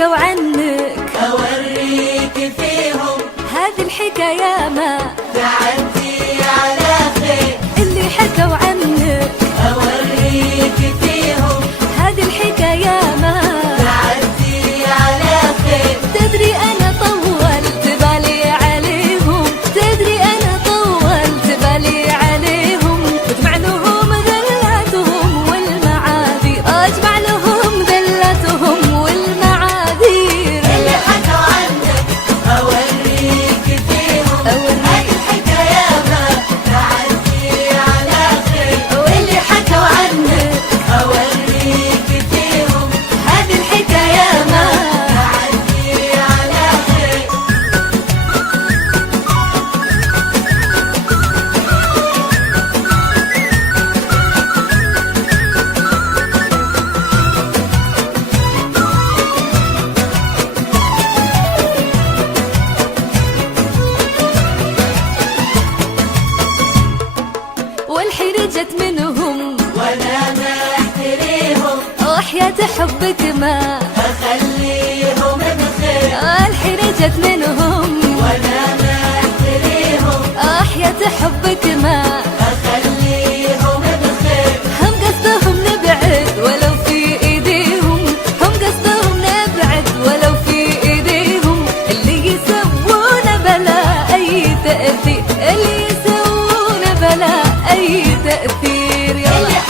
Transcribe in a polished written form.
حكوا عنك أوريك فيهم هذه الحكاية ما تعدي على خير. اللي حكوا عنك أوريك فيهم هذه الحكاية ما تعدي على خير. تدري أنا طولت بالي عليهم، تدري أنا طولت بالي عليهم، واجمع لهم ذلاتهم والمعاذير، أجمع لهم ذلاتهم والمعاذير. اللي حكوا عنك أوريك فيهم هذه الحكاية ما تعدي على خير. واللي حكوا عنك أوريك فيهم هذه الحكاية ما تعدي على خير. والحين جت منهم وأنا ما أحتريهم وحياة حبك ما أخليهم بخير. الحين جت منهم وأنا ما أحتريهم وحياة حبك ما أخليهم بخير. هم قصدهم نبعد ولو في ايديهم، هم قصدهم نبعد ولو في ايديهم، اللي يسوون بلا اي تأثير، اللي يسوون بلا اي تأثير. يلا